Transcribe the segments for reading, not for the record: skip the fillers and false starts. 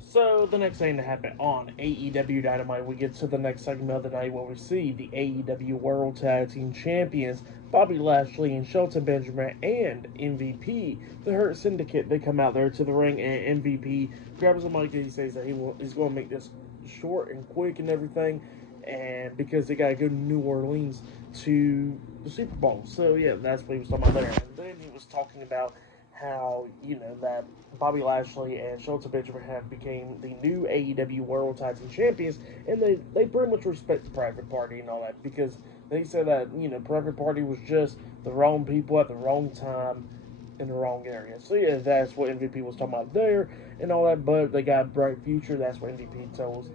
So the next thing to happen on AEW Dynamite, we get to the next segment of the night where we see the AEW World Tag Team Champions Bobby Lashley and Shelton Benjamin and MVP, the Hurt Syndicate. They come out there to the ring, and MVP grabs the mic and he says that he's going to make this short and quick and everything, and because they got to go to New Orleans to the Super Bowl. So yeah, that's what he was talking about there. And then he was talking about how that Bobby Lashley and Shelton Benjamin have became the new AEW World Tag Team Champions, and they pretty much respect the Private Party and all that because they said that Private Party was just the wrong people at the wrong time in the wrong area. So yeah, that's what MVP was talking about there and all that. But they got a bright future. That's what MVP tells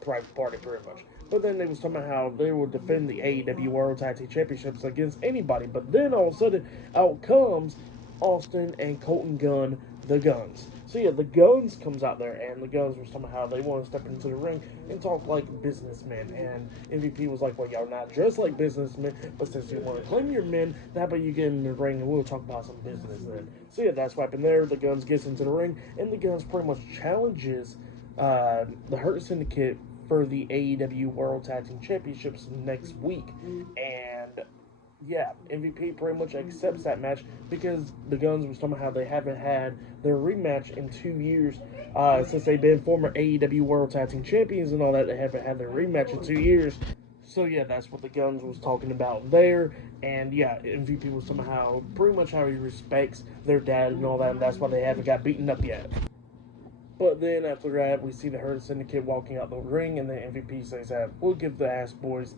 Private Party pretty much. But then they was talking about how they would defend the AEW World Tag Team Championships against anybody. But then all of a sudden, out comes Austin and Colton Gunn, the Guns. So yeah, the Guns comes out there, and the Guns was talking about how they want to step into the ring and talk like businessmen. And MVP was like, "Well, y'all not dressed like businessmen, but since you want to claim your men, how about you get in the ring and we'll talk about some business then." So yeah, that's what happened there. The Guns gets into the ring, and the Guns pretty much challenges the Hurt Syndicate for the AEW World Tag Team Championships next week, and yeah, MVP pretty much accepts that match because the Guns was talking about how they haven't had their rematch in 2 years since they've been former AEW World Tag Team Champions and all that. They haven't had their rematch in 2 years. So yeah, that's what the Guns was talking about there. And yeah, MVP was somehow pretty much how he respects their dad and all that, and that's why they haven't got beaten up yet. But then after that, we see the Hurt Syndicate walking out the ring, and the MVP says that we'll give the Ass Boys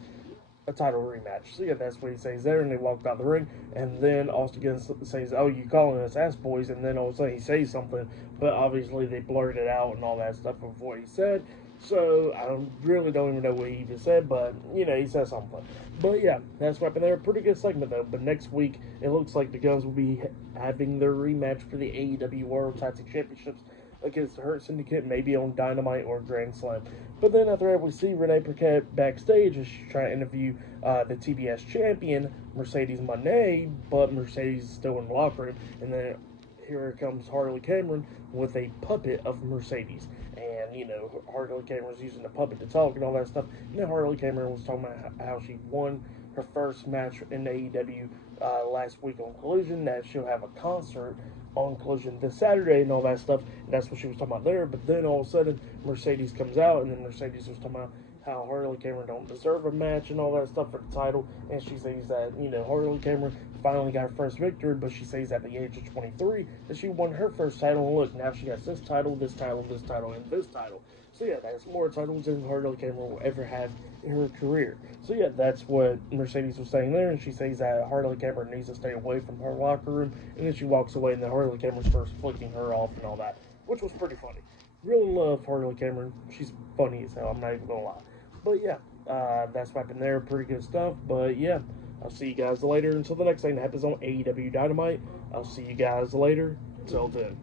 a title rematch. So yeah, that's what he says there, and they walk out the ring, and then Austin Gunn says, "Oh, you calling us ass boys?" And then all of a sudden he says something, but obviously they blurred it out and all that stuff of what he said. So I really don't even know what he even said, but he said something. But yeah, that's what happened there. Pretty good segment though. But next week it looks like the Guns will be having their rematch for the AEW World Tag Team Championships against the Hurt Syndicate, maybe on Dynamite or Grand Slam. But then after that, we see Renee Paquette backstage as she's trying to interview the TBS champion, Mercedes Moné, but Mercedes is still in the locker room. And then here comes Harley Cameron with a puppet of Mercedes. And, Harley Cameron's using the puppet to talk and all that stuff. And then Harley Cameron was talking about how she won her first match in AEW last week on Collision, that she'll have a concert on Collision this Saturday and all that stuff. And that's what she was talking about there. But then all of a sudden, Mercedes comes out, and then Mercedes was talking about how Harley Cameron don't deserve a match and all that stuff for the title. And she says that, Harley Cameron finally got her first victory, but she says at the age of 23 that she won her first title. And look, now she got this title, this title, this title, and this title. So yeah, that's more titles than Harley Cameron will ever have in her career. So yeah, that's what Mercedes was saying there, and she says that Harley Cameron needs to stay away from her locker room, and then she walks away, and then Harley Cameron starts flicking her off and all that, which was pretty funny. Really love Harley Cameron. She's funny as hell. I'm not even gonna lie. But yeah, that's what happened there. Pretty good stuff. But yeah, I'll see you guys later. Until the next thing that happens on AEW Dynamite, I'll see you guys later. Till then.